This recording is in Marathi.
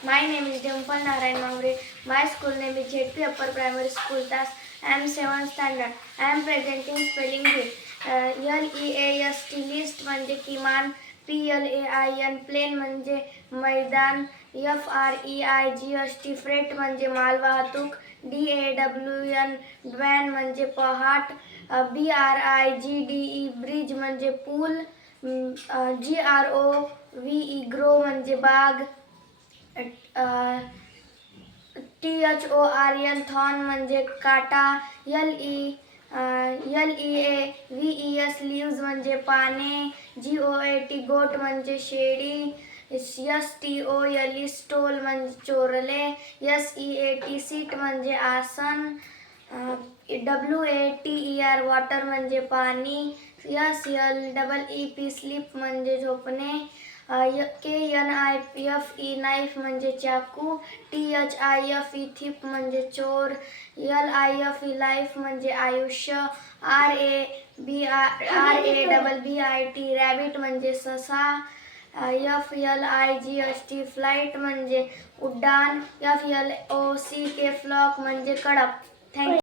My name is Dimple Narayan Mangre. My school name is ZP Upper Primary School. Thus, I am 7th standard. I am presenting spelling bee. LEAST list म्हणजे किमान, PLAIN प्लेन म्हणजे मैदान, FREIGST फ्रेट म्हणजे मालवाहतूक, DAWN ड्वॅन म्हणजे पहाट, BRIGDE ब्रिज म्हणजे पूल, GROVE ग्रो म्हणजे बाग, THORN थॉर्न म्हणजे काटा, LEAVES लीव्ज म्हणजे पाने, GOAT गोट म्हणजे शेळी, STOLE स्टोल म्हणजे चोरले, SEAT सीट म्हणजे आसन, WATER वॉटर म्हणजे पाणी, SLEEP स्लीप म्हणजे झोपणे, KNIFE नाईफ म्हणजे चाकू, THIFE थिप म्हणजे चोर, LIFE लाईफ म्हणजे आयुष्य, RABBIT रॅबिट म्हणजे ससा, FLIGST फ्लाइट म्हणजे उड्डाण, FLOCK फ्लॉक म्हणजे कळप. थँक्यू.